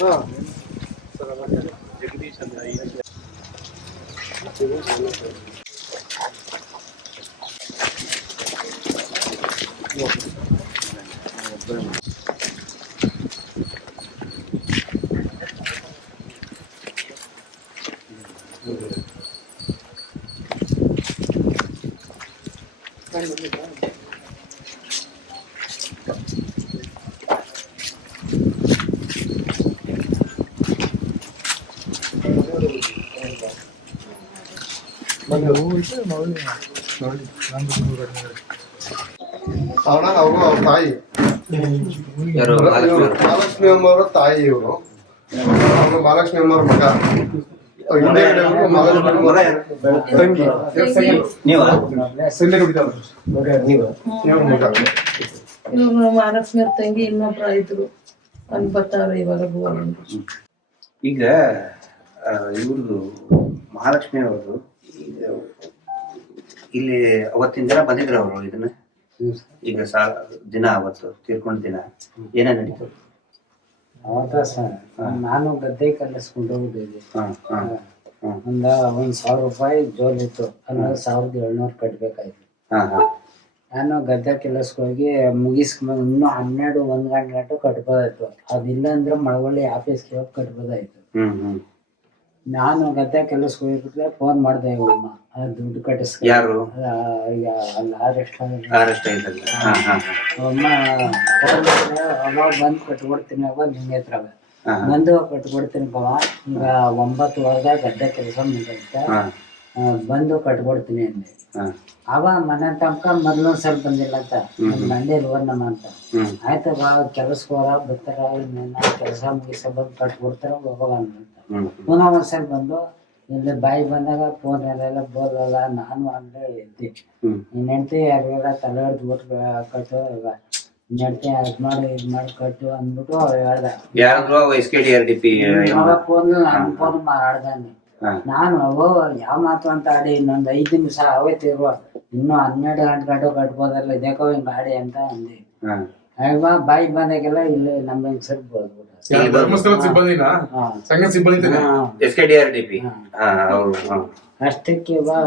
हाँ। ಅವನ ಅವರು ಅವ್ರ? ತಾಯಿ ಯಾರು ಮಹಾಲಕ್ಷ್ಮಿ ಅಮ್ಮವರ ತಾಯಿ ಇವರು. ಅವನು ಮಹಾಲಕ್ಷ್ಮಿ ಅಮ್ಮವ್ರ ಮಗ. ಅವ್ರ ಹಿಂದೆಗಡೆ ಇವ್ರು ಮಹಾಲಕ್ಷ್ಮಿ ಅಮ್ಮವ್ರ ತಂಗಿ. ನೀವಾ? ಇವ್ರ ಮಗ ಇವ್ರು ಮಹಾಲಕ್ಷ್ಮಿ ಅವ್ರ ತಂಗಿ ಇನ್ನೊಬ್ರು ಇದ್ರು ಅಲ್ಲಿ ಬರ್ತಾವ್ರೆ ಇವಾಗ ಈಗ ಇವ್ರದ್ದು ಮಹಾಲಕ್ಷ್ಮಿ ಅವರು ಇಲ್ಲಿ ಅವತ್ತಿನ ದಿನ ಬಂದಿದ್ರು ಅವರು ಇದನ್ನ. ಈಗ ಸಾ ದಿನ ಅವತ್ತು ತೀರ್ಕೊಂಡ ದಿನ. ಏನೇ ನಡೀತು? ಅವತ್ತ ನಾನು ಗದ್ದೆ ಕಲಿಸ್ಕೊಂಡು ಹೋಗಿದ್ದೆ ಒಂದ ಒಂದ್ ಸಾವಿರ ರೂಪಾಯಿ ಜೋಲ್ ಇತ್ತು. ಅಂದ್ರೆ ಸಾವಿರದ ಏಳ್ನೂರು ಕಟ್ಬೇಕಾಯ್ತು. ನಾನು ಗದ್ದೆ ಕೆಲಸಕ್ಕೋಗಿ ಮುಗಿಸ್ಕೊಂಡು ಇನ್ನೂ ಹನ್ನೆರಡು ಒಂದ್ ಗಂಟೆ ಗಂಟೆ ಕಟ್ಬೋದಾಯ್ತು. ಅದಿಲ್ಲ ಅಂದ್ರೆ ಮಳವಳ್ಳಿ ಆಫೀಸ್ಗೆ ಹೋಗಿ ಕಟ್ಬೋದಾಯ್ತು. ಹ್ಮ್ ಹ್ಮ್. ನಾನು ಗದ್ದೆ ಕೆಲಸ ಹೋಗಿರ್ಲಿಲ್ಲ ಫೋನ್ ಮಾಡಿದೆ ಅಮ್ಮ ಆ ದುಡ್ಡು ಕಟ್ಟಿಸ್ಕ. ಯಾರು? ಈಗ ಅಲ್ಲಿ ಅರೆಸ್ಟ್ ಅರೆಸ್ಟ್ ಆಯ್ತಲ್ಲ ಅಮ್ಮ ಫೋನ್ ಮಾಡಿದ್ರೆ ಅವಾಗ ಬಂದು ಕಟ್ಕೊಡ್ತೀನಿ ಅವಾಗ ನಿಂಗೆ ಹತ್ರ ಬಂದು ಕಟ್ಕೊಡ್ತೀನಿ ಬವ ಈಗ ಒಂಬತ್ತು ವಾರದ ಗದ್ದೆ ಕೆಲಸ ಮುಗಿಯುತ್ತೆ. ಬಂದು ಕಟ್ಕೊಡ್ತೀನಿ ಅಂದೆ. ಅವ ಮನೆ ತನಕ ಮೊದ್ಲೊಂದ್ ಸಲ ಬಂದಿಲ್ಲ ಅಂತ. ಮಂದಿ ನಮ್ಮ ಅಂತ. ಆಯ್ತು ಬಾ ಕೆಲಸ ಹೋಗ ಬರ್ತಾರ ಇನ್ನೇನ ಕೆಲಸ ಮುಗಿಸ ಬಂದು ಕಟ್ಕೊಡ್ತಾರ ಹೋಗೋಣ ಪುನಃ ಒಂದ್ಸಲ ಬಂದು ಇಲ್ಲಿ ಬಾಯಿ ಬಂದಾಗ ಫೋನ್ ಎಲ್ಲ ಬರಲ್ಲ ನಾನು ಅಂದ್ರೆ ಎದ್ದೆ ನಿನ್ನ ಹೆಂಡತಿ ಯಾರಿಗೆಲ್ಲ ತಲೆ ಹಿಡ್ದು ಬಿಟ್ಟು ಕಟ್ಟು ನಿನ್ನ ಹೆಂಡತಿ ಅದ್ ಮಾಡಿ ಇದ್ ಮಾಡಿ ಕಟ್ಟು ಅಂದ್ಬಿಟ್ಟು ಹೇಳ್ದ. ಯಾರಾದ್ರು S K D R D P ಅವಾಗ ಫೋನ್ ನನ್ ಫೋನ್ ಮಾಡ್ದಾನೆ. ನಾನು ಅವು ಯಾವ ಮಾತು ಅಂತ ಆಡಿ ಇನ್ನೊಂದ್ ಐದ್ ನಿಮಿಷ ಅವೇ ತಿರುವ ಇನ್ನು ಹನ್ನೆರಡು ಗಂಟೆ ಗಂಟು ಕಟ್ಬೋದಲ್ಲ ಇದ್ಯಾಕೋ ಹಿಂಗ್ ಆಡಿ ಅಂತ ಅಂದೆ. ಬಾಯಿ ಬಂದಾಗೆಲ್ಲ ಇಲ್ಲಿ ನಮ್ಮ ಹೆಂಗ್ ಸರ್ಬೋದು ಧರ್ಮಸ್ಥಳ ಸಿಬ್ಬಂದಿನ ಸಂಘ ಸಿಬ್ಬಂದಿ ಹಾ. S K D R D P. ಅಷ್ಟಕ್ಕೆ ಬಾ.